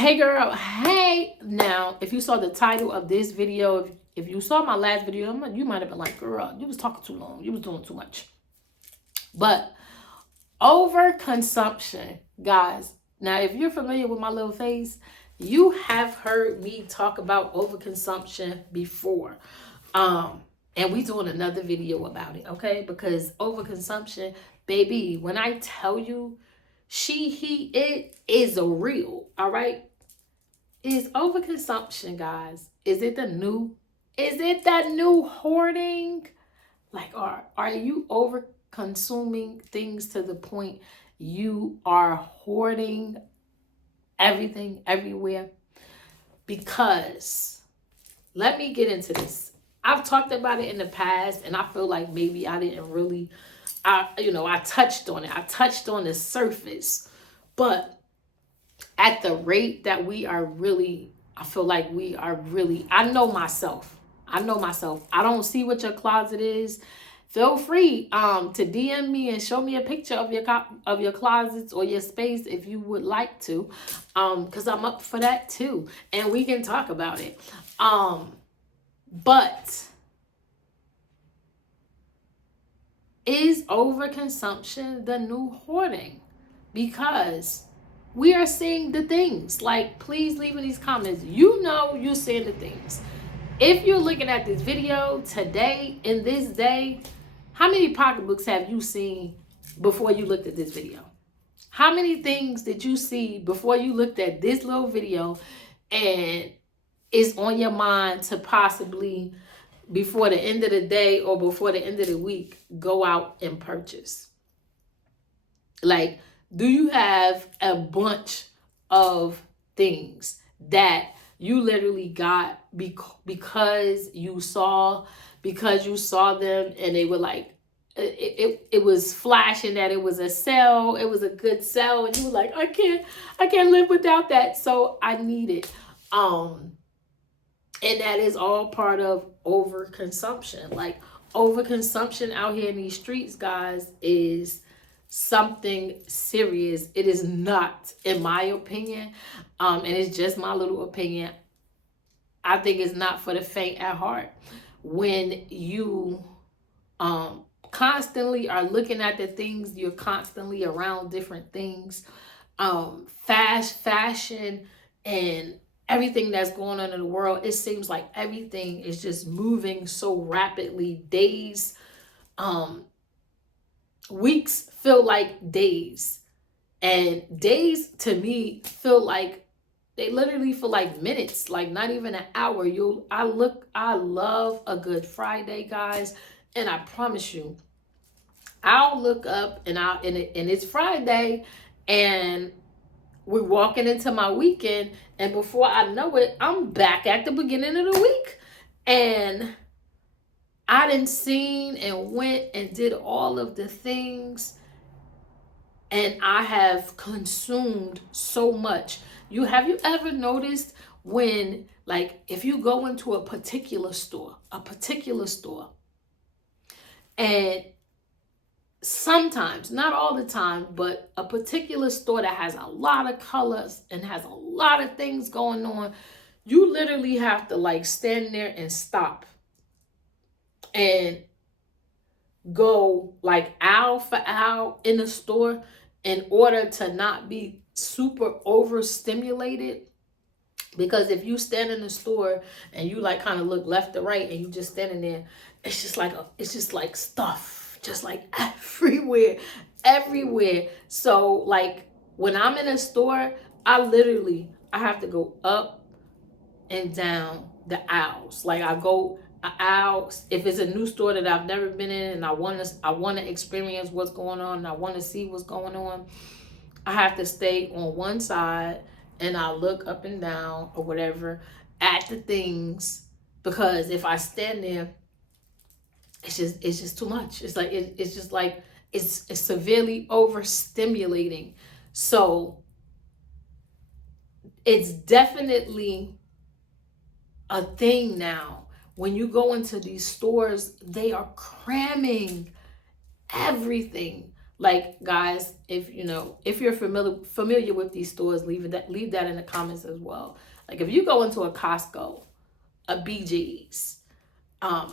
Hey girl, hey. Now, if you saw the title of this video, if you saw my last video, you might have been like, girl, you was talking too long. You was doing too much. But overconsumption, guys. Now, if you're familiar with my little face, you have heard me talk about overconsumption before. And we doing another video about it, okay? Because overconsumption, baby, when I tell you it is a real, all right? Is overconsumption, guys. Is it the new hoarding? Like, are you over consuming things to the point you are hoarding everything everywhere? Because let me get into this. I've talked about it in the past, and I feel like maybe I didn't really, I touched on it. I touched on the surface, but at the rate that we are really, I feel like we are really, I know myself. I don't see what your closet is. Feel free to DM me and show me a picture of your closets or your space if you would like to, because I'm up for that too, and we can talk about it. But is overconsumption the new hoarding? Because we are seeing the things. Like, please leave in these comments. You're seeing the things. If you're looking at this video today, in this day, how many pocketbooks have you seen before you looked at this video? How many things did you see before you looked at this little video and it's on your mind to possibly, before the end of the day or before the end of the week, go out and purchase? Like, do you have a bunch of things that you literally got because you saw them and they were like, it was flashing that it was a sale, it was a good sale, and you were like, I can't live without that, so I need it. And that is all part of overconsumption. Like, overconsumption out here in these streets, guys, is something serious. It is not, in my opinion, and it's just my little opinion, I think it's not for the faint at heart. When you constantly are looking at the things, you're constantly around different things, fast fashion and everything that's going on in the world, it seems like everything is just moving so rapidly. Days, weeks feel like days, and days to me they literally feel like minutes, like not even an hour. I love a good Friday, guys, and I promise you, I'll look up and it's Friday, and we're walking into my weekend, and before I know it, I'm back at the beginning of the week, and I done seen and went and did all of the things, and I have consumed so much. Have you ever noticed when, like, if you go into a particular store, and sometimes, not all the time, but a particular store that has a lot of colors and has a lot of things going on, you literally have to like stand there and stop and go like aisle for aisle in the store in order to not be super overstimulated. Because if you stand in the store and you like kind of look left to right and you just standing there, it's just like stuff, just like everywhere. So like when I'm in a store, I have to go up and down the aisles. Like I go aisles if it's a new store that I've never been in and I want to experience what's going on and I want to see what's going on. I have to stay on one side and I look up and down or whatever at the things, because if I stand there, it's just too much. It's like it's just like it's severely overstimulating. So it's definitely a thing now. When you go into these stores, they are cramming everything. Like, guys, if you're familiar with these stores, leave that in the comments as well. Like, if you go into a Costco, a BJ's, a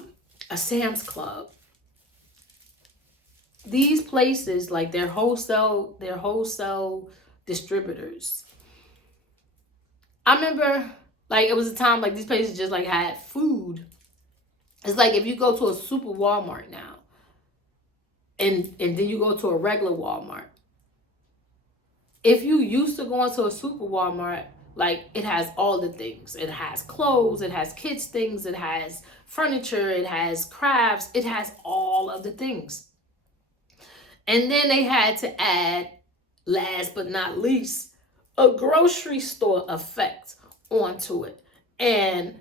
Sam's Club, these places, like, they're wholesale distributors. I remember, like, it was a time like these places just like had food. It's like if you go to a super Walmart now, and then you go to a regular Walmart. If you used to going to a super Walmart, like, it has all the things. It has clothes, it has kids things, it has furniture, it has crafts, it has all of the things. And then they had to add, last but not least, a grocery store effect onto it. And,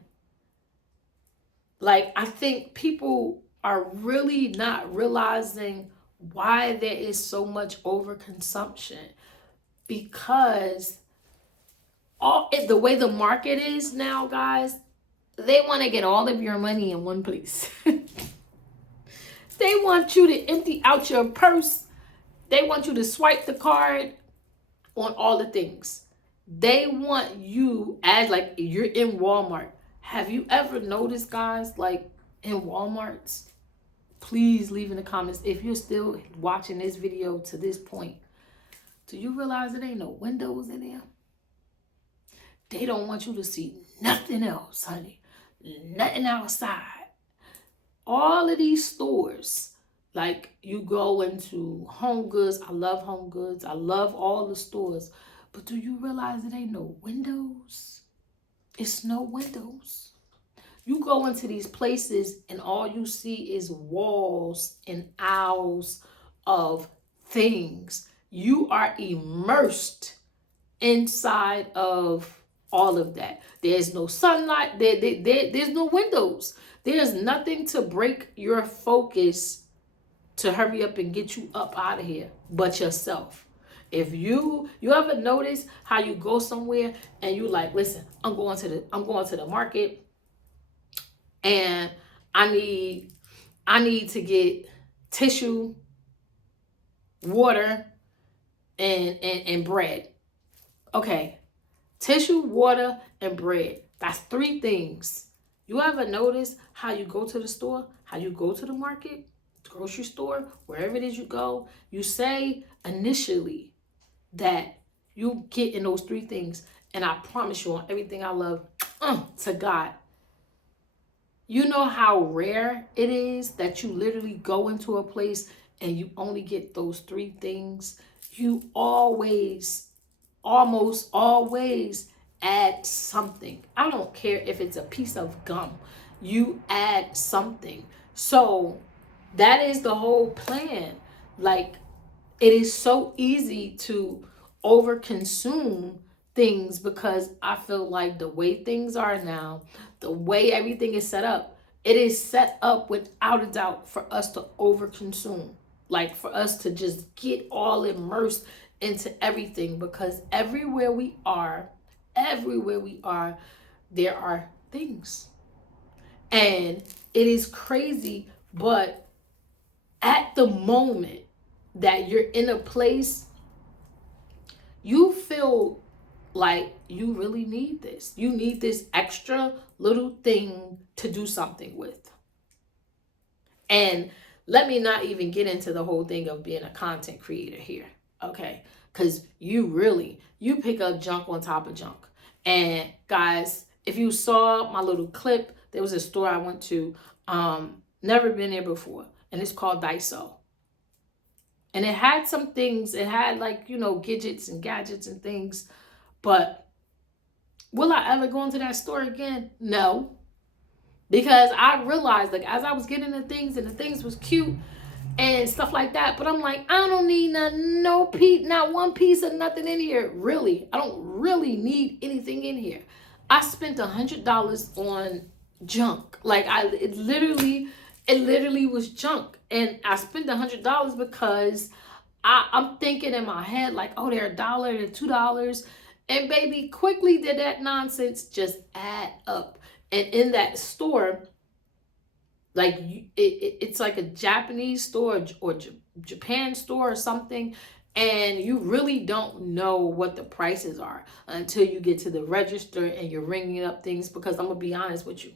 like, I think people are really not realizing why there is so much overconsumption, because the way the market is now, guys, they want to get all of your money in one place. They want you to empty out your purse. They want you to swipe the card on all the things. They want you, as like you're in Walmart. Have you ever noticed, guys, like in Walmarts? Please leave in the comments if you're still watching this video to this point. Do you realize there ain't no windows in there? They don't want you to see nothing else, honey. Nothing outside. All of these stores, like, you go into Home Goods. I love Home Goods. I love all the stores. But do you realize it ain't no windows? It's no windows. You go into these places and all you see is walls and aisles of things. You are immersed inside of all of that. There's no sunlight. There's no windows. There's nothing to break your focus to hurry up and get you up out of here but yourself. If you ever notice how you go somewhere and you like, listen, I'm going to the market and I need to get tissue, water, and bread. Okay. Tissue, water, and bread. That's 3 things. You ever notice how you go to the store, how you go to the market, grocery store, wherever it is you go, you say initially that you get in those 3 things. And I promise you, on everything I love, to God, you know how rare it is that you literally go into a place and you only get those 3 things. You almost always add something. I don't care if it's a piece of gum. You add something. So that is the whole plan. Like, it is so easy to overconsume things because I feel like the way things are now, the way everything is set up, it is set up without a doubt for us to overconsume. Like, for us to just get all immersed into everything, because everywhere we are, there are things. And it is crazy, but at the moment that you're in a place, you feel like you really need this. You need this extra little thing to do something with. And let me not even get into the whole thing of being a content creator here, okay? Because you pick up junk on top of junk. And guys, if you saw my little clip, there was a store I went to, never been there before, and it's called Daiso. And it had some things, it had like, gadgets and gadgets and things, but will I ever go into that store again? No. Because I realized, like, as I was getting the things and the things was cute and stuff like that, but I'm like, I don't need not one piece of nothing in here. Really, I don't really need anything in here. I spent $100 on junk. Like, it literally was junk, and I spent $100 because I'm thinking in my head like, oh, they're $1, they're $2, and baby, quickly did that nonsense just add up. And in that store, like, it's like a Japanese store or Japan store or something, and you really don't know what the prices are until you get to the register and you're ringing up things. Because I'm gonna be honest with you,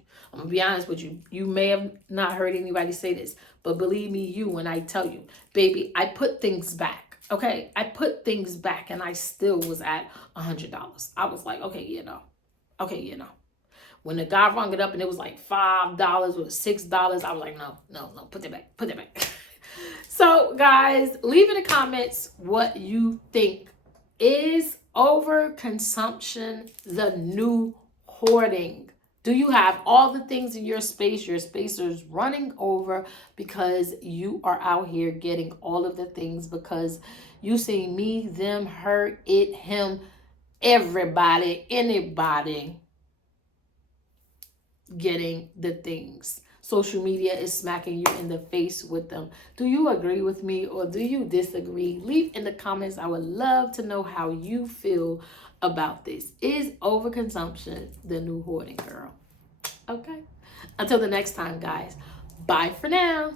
you may have not heard anybody say this, but believe me, you, when I tell you, baby, I put things back. Okay, I put things back and I still was at $100. I was like, okay, when the guy rung it up and it was like $5 or $6, I was like, no, put that back. So, guys, leave in the comments what you think. Is overconsumption the new hoarding? Do you have all the things in your space? Your space is running over because you are out here getting all of the things because you see me, them, her, it, him, everybody, anybody getting the things. Social media is smacking you in the face with them. Do you agree with me or do you disagree? Leave in the comments. I would love to know how you feel about this. Is overconsumption the new hoarding, girl? Okay. Until the next time, guys. Bye for now.